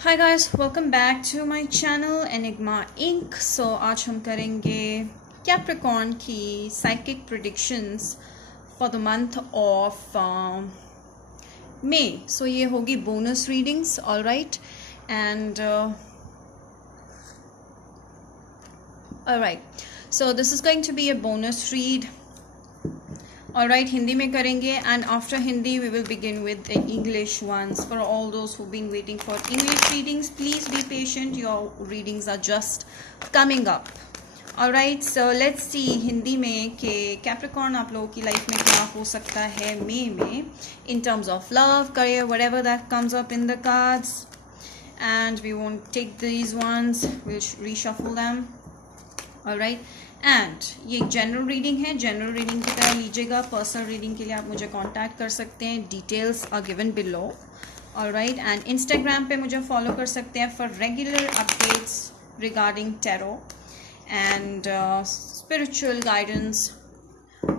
Hi guys, welcome back to my channel Enigma Ink. So आज हम करेंगे Capricorn की psychic predictions for the month of May. So ये होगी bonus readings, alright. And alright, so this is going to be a bonus read. Alright, Hindi में करेंगे and after Hindi we will begin with the English ones. For all those who've been waiting for English readings, please be patient. Your readings are just coming up. Alright, so let's see Hindi में कि Capricorn आप लोगों की life में क्या हो सकता है मई में in terms of love, career, whatever that comes up in the cards. And we won't take these ones, we'll reshuffle them. Alright, and ये जनरल रीडिंग है, जनरल रीडिंग की तरह लीजिएगा। पर्सनल रीडिंग के लिए आप मुझे कांटेक्ट कर सकते हैं, details are given below. Alright, and Instagram पे मुझे फॉलो कर सकते हैं for regular updates regarding tarot and spiritual guidance.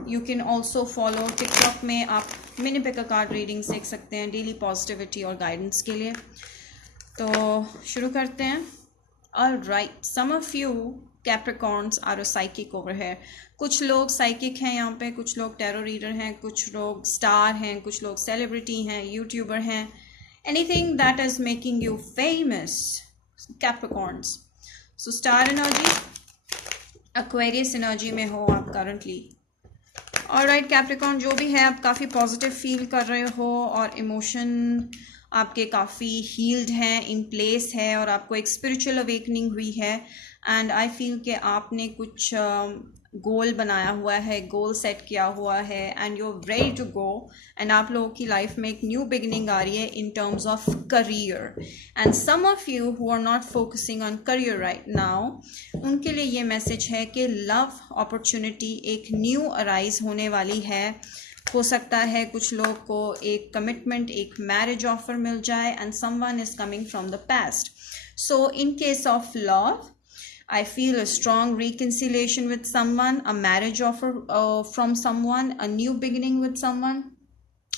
You can also follow TikTok में, आप mini pick a card readings देख सकते हैं डेली पॉजिटिविटी और गाइडेंस के लिए। तो शुरू करते हैं। Alright, some of you Capricorns are a psychic over है। कुछ लोग साइकिक हैं यहाँ पे, कुछ लोग टैरो रीडर हैं, कुछ लोग स्टार हैं, कुछ लोग सेलिब्रिटी हैं, यूट्यूबर हैं। Anything that is making you famous, Capricorns. So star energy, Aquarius energy में हो आप करंटली। ऑलराइट कैप्रिकॉर्न, जो भी है आप काफ़ी पॉजिटिव फील कर रहे हो और इमोशन आपके काफ़ी हील्ड हैं, इन प्लेस है, और आपको एक स्पिरिचुअल अवेकनिंग हुई है। एंड आई फील कि आपने कुछ गोल बनाया हुआ है, गोल सेट किया हुआ है, and you are ready to go. And आप लोगों की लाइफ में एक न्यू बिगिनिंग आ रही है in terms of career. And some of you who are not focusing on career right now, उनके लिए ये मैसेज है कि लव अपॉर्चुनिटी एक न्यू अराइज होने वाली है। हो सकता है कुछ लोग को एक कमिटमेंट, एक मैरिज ऑफर मिल जाए, and someone is coming from the past. So in case of love, I feel a strong reconciliation with someone, a marriage offer from someone, a new beginning with someone.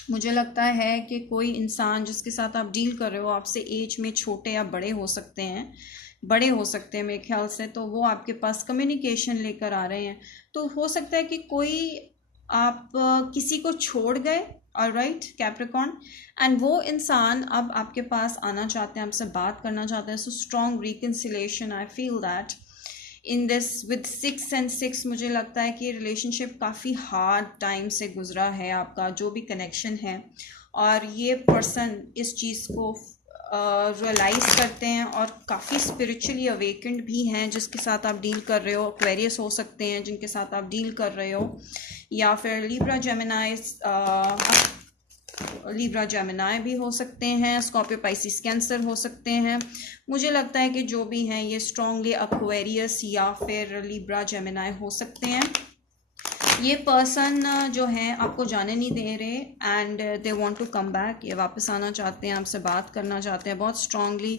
मुझे लगता है कि कोई इंसान जिसके साथ आप डील कर रहे हो, आपसे एज में छोटे या बड़े हो सकते हैं, बड़े हो सकते हैं मेरे ख्याल से, तो वो आपके पास कम्युनिकेशन लेकर आ रहे हैं। तो हो सकता है कि कोई आप किसी को छोड़ गए, ऑलराइट कैप्रिकॉर्न, एंड वो इंसान अब आपके पास आना चाहते हैं, आपसे बात करना चाहते हैं। So strong reconciliation, I feel that in this with 6 and 6। मुझे लगता है कि रिलेशनशिप काफ़ी हार्ड टाइम से गुजरा है आपका, जो भी कनेक्शन है, और ये पर्सन इस चीज़ को रियलाइज़ करते हैं और काफ़ी स्पिरिचुअली अवेकेंड भी हैं जिसके साथ आप डील कर रहे हो। एक्वेरियस हो सकते हैं जिनके साथ आप डील कर रहे हो, या फिर लिब्रा जेमिनाई भी हो सकते हैं, स्कॉर्पियो पाइसिस कैंसर हो सकते हैं। मुझे लगता है कि जो भी हैं ये स्ट्रांगली एक्वेरियस या फिर लिब्रा जेमिनाई हो सकते हैं। ये पर्सन जो है आपको जाने नहीं दे रहे, and they want to come back. ये वापस आना चाहते हैं, आपसे बात करना चाहते हैं, बहुत स्ट्रांगली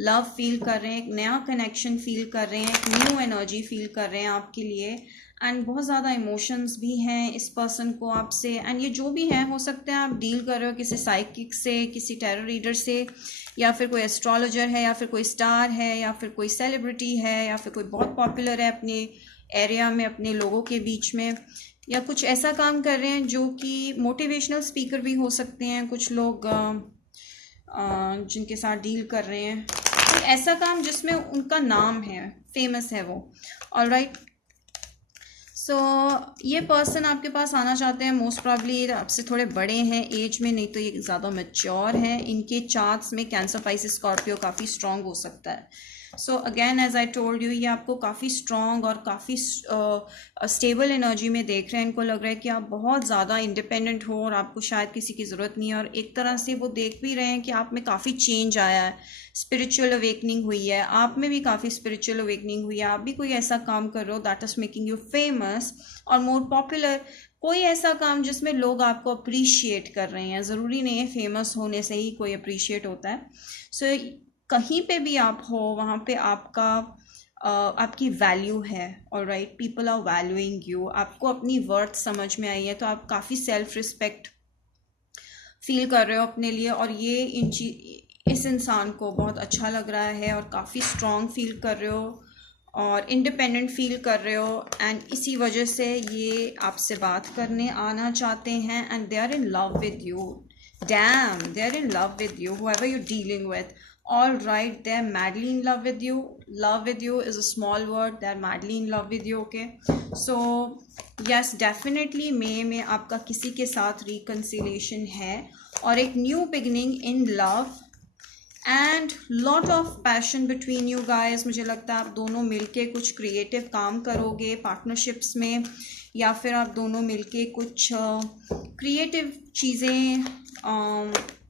लव फील कर रहे हैं, एक नया कनेक्शन फील कर रहे हैं, एक न्यू एनर्जी फील कर रहे हैं आपके लिए, एंड बहुत ज़्यादा इमोशंस भी हैं इस पर्सन को आपसे। एंड ये जो भी है, हो सकते हैं आप डील कर रहे हो किसी साइकिक से, किसी टैरो रीडर से, या फिर कोई एस्ट्रोलॉजर है, या फिर कोई स्टार है, या फिर कोई सेलिब्रिटी है, या फिर कोई बहुत पॉपुलर है अपने एरिया में, अपने लोगों के बीच में, या कुछ ऐसा काम कर रहे हैं जो कि मोटिवेशनल स्पीकर भी हो सकते हैं कुछ लोग जिनके साथ डील कर रहे हैं। तो ऐसा काम जिसमें उनका नाम है, फेमस है वो। ऑलराइट, सो ये पर्सन आपके पास आना चाहते हैं, मोस्ट प्रॉब्ली आपसे थोड़े बड़े हैं एज में, नहीं तो ये ज़्यादा मैच्योर हैं। इनके चार्ट्स में कैंसर, पाइसिस, स्कॉर्पियो काफ़ी स्ट्रॉन्ग हो सकता है। So again as I told you, ये आपको काफ़ी स्ट्रॉन्ग और काफ़ी स्टेबल एनर्जी में देख रहे हैं। इनको लग रहा है कि आप बहुत ज़्यादा इंडिपेंडेंट हो और आपको शायद किसी की ज़रूरत नहीं है, और एक तरह से वो देख भी रहे हैं कि आप में काफ़ी चेंज आया है, स्पिरिचुअल अवेकनिंग हुई है, आप में भी काफ़ी स्पिरिचुअल अवेकनिंग हुई है। आप भी कोई ऐसा काम कर रहे हो that is making you famous और मोर पॉपुलर। कोई ऐसा काम जिसमें लोग आपको अप्रिशिएट कर रहे हैं, ज़रूरी नहीं है फेमस होने से ही कोई अप्रिशिएट होता है। सो कहीं पे भी आप हो, वहाँ पे आपकी वैल्यू है। Alright, people are valuing you, आपको अपनी वर्थ समझ में आई है, तो आप काफ़ी सेल्फ रिस्पेक्ट फील कर रहे हो अपने लिए, और ये इस इंसान को बहुत अच्छा लग रहा है और काफ़ी स्ट्रॉन्ग फील कर रहे हो और इंडिपेंडेंट फील कर रहे हो, एंड इसी वजह से ये आपसे बात करने आना चाहते हैं, and they are in love with you. Damn, they're in love with you, whoever you're dealing with. All right, they're madly in love with you. Love with you is a small word. They're madly in love with you, okay? So, yes, definitely May में आपका किसी के साथ reconciliation है और एक new beginning in love and lot of passion between you guys. मुझे लगता है आप दोनों मिलके कुछ creative काम करोगे partnerships में, या फिर आप दोनों मिलके कुछ creative चीज़ें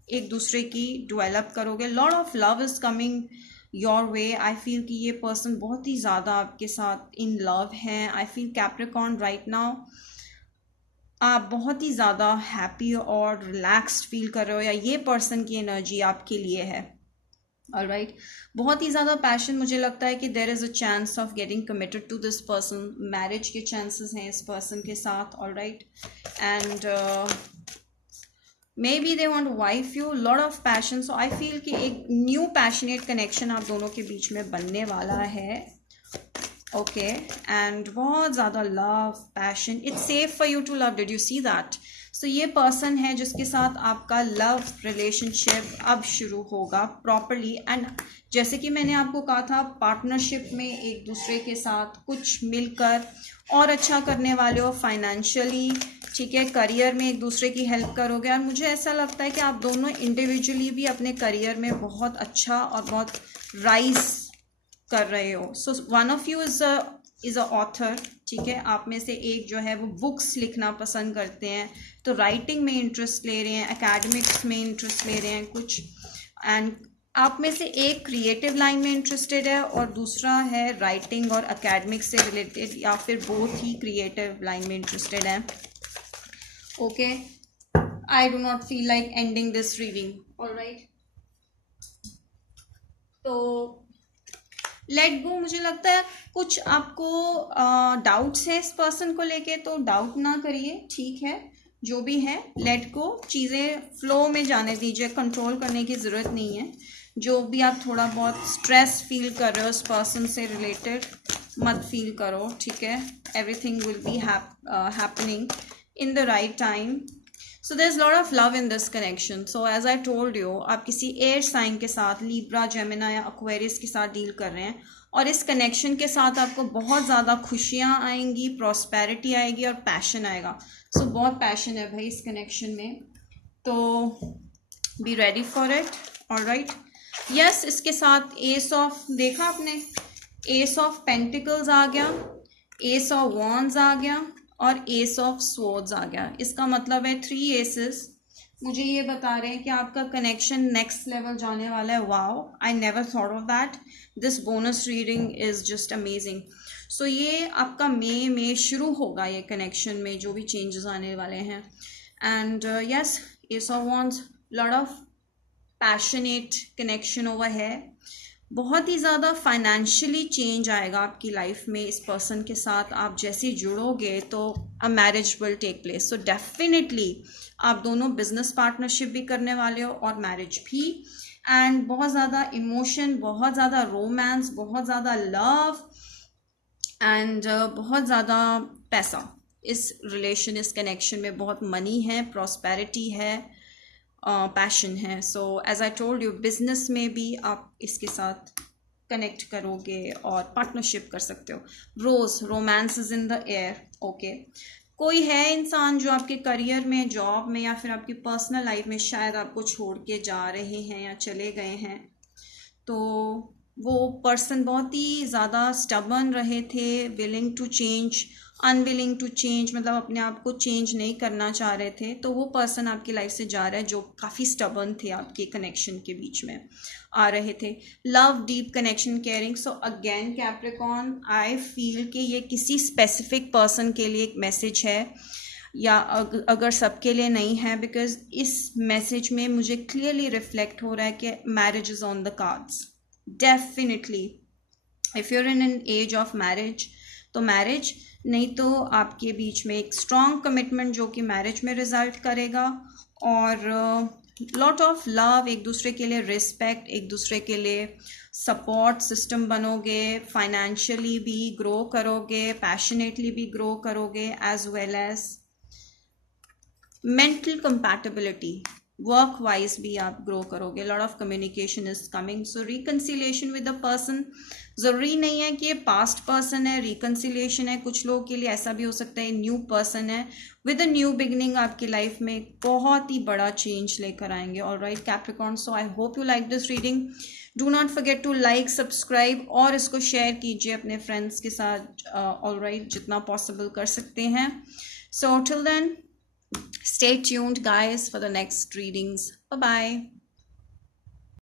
एक दूसरे की डेवलप करोगे. Lot of love is coming your way. I feel कि ये पर्सन बहुत ही ज़्यादा आपके साथ इन लव हैं. I feel Capricorn right now आप बहुत ही ज़्यादा हैप्पी और रिलैक्स्ड फील कर रहे हो, या ये पर्सन की एनर्जी आपके लिए है. ऑलराइट, बहुत ही ज़्यादा पैशन. मुझे लगता है कि there is a chance of getting committed to this person. Marriage के चांसेस हैं इस पर्सन के साथ. Alright, and maybe they want wife you. Lot of passion. So I feel कि एक न्यू पैशनेट कनेक्शन आप दोनों के बीच में बनने वाला है. ओके, एंड बहुत ज़्यादा love, passion. It's safe for you to love. Did you see that? So ये पर्सन है जिसके साथ आपका लव रिलेशनशिप अब शुरू होगा प्रॉपरली. एंड जैसे कि मैंने आपको कहा था, पार्टनरशिप में एक दूसरे के साथ कुछ मिलकर और अच्छा करने वाले हो. फाइनेंशियली, ठीक है, करियर में एक दूसरे की हेल्प करोगे. और मुझे ऐसा लगता है कि आप दोनों इंडिविजुअली भी अपने करियर में बहुत अच्छा और बहुत राइज कर रहे हो. So one of you is a author. ठीक है, आप में से एक जो है वो बुक्स लिखना पसंद करते हैं, तो राइटिंग में इंटरेस्ट ले रहे हैं, एकेडमिक्स में इंटरेस्ट ले रहे हैं कुछ. एंड आप में से एक क्रिएटिव लाइन में इंटरेस्टेड है और दूसरा है राइटिंग और एकेडमिक्स से रिलेटेड, या फिर बोथ ही क्रिएटिव लाइन में इंटरेस्टेड है. Okay, I do not feel like ending this reading. All right. तो let go. मुझे लगता है कुछ आपको डाउट्स है इस पर्सन को लेके, तो डाउट ना करिए. ठीक है, जो भी है लेट गो. चीज़ें फ्लो में जाने दीजिए. कंट्रोल करने की ज़रूरत नहीं है. जो भी आप थोड़ा बहुत स्ट्रेस फील कर रहे हो इस पर्सन से रिलेटेड, मत फील करो. ठीक है, everything will be happening in the right time. So there's a lot of love in this connection. So as I told you, आप किसी एयर साइन के साथ, लीब्रा, जेमिना या एक्वेरियस के साथ डील कर रहे हैं, और इस कनेक्शन के साथ आपको बहुत ज़्यादा खुशियाँ आएंगी, प्रॉस्पेरिटी आएगी और पैशन आएगा. सो बहुत पैशन है भाई इस कनेक्शन में, तो be ready for it. Alright, yes, इसके साथ एस ऑफ, देखा आपने, एस ऑफ पेंटिकल्स आ गया, एस ऑफ वॉन्ड्स आ गया और एस ऑफ स्वॉर्ड्स आ गया. इसका मतलब है 3 एसेस मुझे ये बता रहे हैं कि आपका कनेक्शन नेक्स्ट लेवल जाने वाला है. Wow, I never thought of that. This bonus reading is just amazing. So ये आपका मई में शुरू होगा, ये कनेक्शन में जो भी चेंजेस आने वाले हैं. And yes, S of wands, lot of passionate connection over है. बहुत ही ज़्यादा फाइनेंशियली चेंज आएगा आपकी लाइफ में इस पर्सन के साथ. आप जैसे जुड़ोगे तो a marriage will take place. So definitely आप दोनों बिजनेस पार्टनरशिप भी करने वाले हो और मैरिज भी. एंड बहुत ज़्यादा इमोशन, बहुत ज़्यादा रोमांस, बहुत ज़्यादा लव एंड बहुत ज़्यादा पैसा इस रिलेशन, इस कनेक्शन में. बहुत मनी है, प्रॉस्पेरिटी है, पैशन है. So as I told you, business में भी आप इसके साथ कनेक्ट करोगे और पार्टनरशिप कर सकते हो. Rose, romance is in the air. Okay, कोई है इंसान जो आपके करियर में, जॉब में या फिर आपकी पर्सनल लाइफ में शायद आपको छोड़ के जा रहे हैं या चले गए हैं, तो वो पर्सन बहुत ही ज़्यादा स्टबर्न रहे थे, willing to change, unwilling to change, मतलब अपने आप को चेंज नहीं करना चाह रहे थे. तो वो पर्सन आपकी लाइफ से जा रहा है जो काफ़ी स्टबर्न थे, आपके कनेक्शन के बीच में आ रहे थे. Love, deep connection, caring. So again Capricorn, आई फील कि ये किसी स्पेसिफिक पर्सन के लिए एक मैसेज है, या अगर सबके लिए नहीं है, बिकॉज इस मैसेज में मुझे क्लियरली रिफ्लेक्ट हो रहा है कि marriage is on the cards. Definitely if you're in an age of marriage, तो मैरिज, नहीं तो आपके बीच में एक स्ट्रॉन्ग कमिटमेंट जो कि मैरिज में रिजल्ट करेगा. और लॉट ऑफ लव, एक दूसरे के लिए रिस्पेक्ट, एक दूसरे के लिए सपोर्ट सिस्टम बनोगे, फाइनेंशियली भी ग्रो करोगे, पैशनेटली भी ग्रो करोगे, as well as mental compatibility, work wise भी आप ग्रो करोगे. Lot of communication is coming. So reconciliation with the person, ज़रूरी नहीं है कि ये पास्ट पर्सन है. रिकन्सिलिएशन है, कुछ लोगों के लिए ऐसा भी हो सकता है न्यू पर्सन है. विद अ न्यू बिगनिंग आपकी लाइफ में बहुत ही बड़ा चेंज लेकर आएंगे. All right Capricorn, so I hope you like this reading. Do not forget to like, subscribe और इसको शेयर कीजिए अपने फ्रेंड्स के साथ. ऑल राइट, जितना पॉसिबल कर सकते हैं. So till then, stay tuned guys for the next readings. Bye bye.